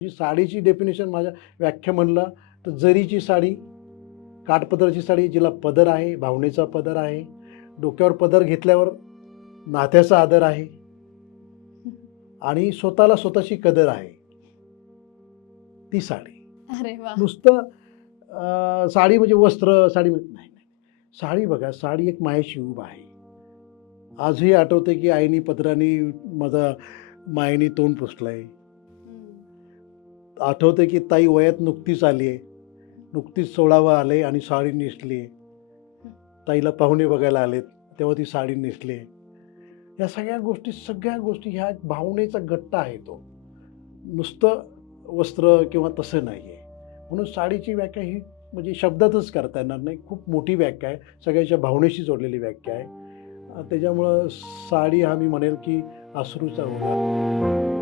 जी साडीची definition माझ्या व्याख्या म्हणलं तर जरीची साडी, काठपदराची साडी जिला पदर आहे, भावनेचा पदर आहे, डोक्यावर पदर घेतल्यावर नात्याचा आदर आहे आणि स्वतःला स्वतःची कदर आहे. ती साडी. अरे वाह! नुसतं साडी म्हणजे वस्त्र, साडी नाही, नाही. साडी बघा, साडी एक मायेशी उभा आहे. आजही आठवते की आईनी पदराने माझा मायेने तोंड पुसलंय. आठवते की ताई वयात नुकतीच आली आहे. नुकतीच 16वं आले आणि साडी नेसली आहे. ताईला पाहुणे बघायला आलेत, तेव्हा ती साडी नेसली आहे. या सगळ्या गोष्टी ह्या एक भावनेचा गट्टा आहे तो. नुसतं वस्त्र किंवा तसं नाही आहे. म्हणून साडीची व्याख्या ही म्हणजे शब्दातच करता येणार नाही. खूप मोठी व्याख्या आहे. सगळ्याच्या भावनेशी जोडलेली व्याख्या आहे. त्याच्यामुळं साडी हा मी म्हणेल की अश्रूचा उधार.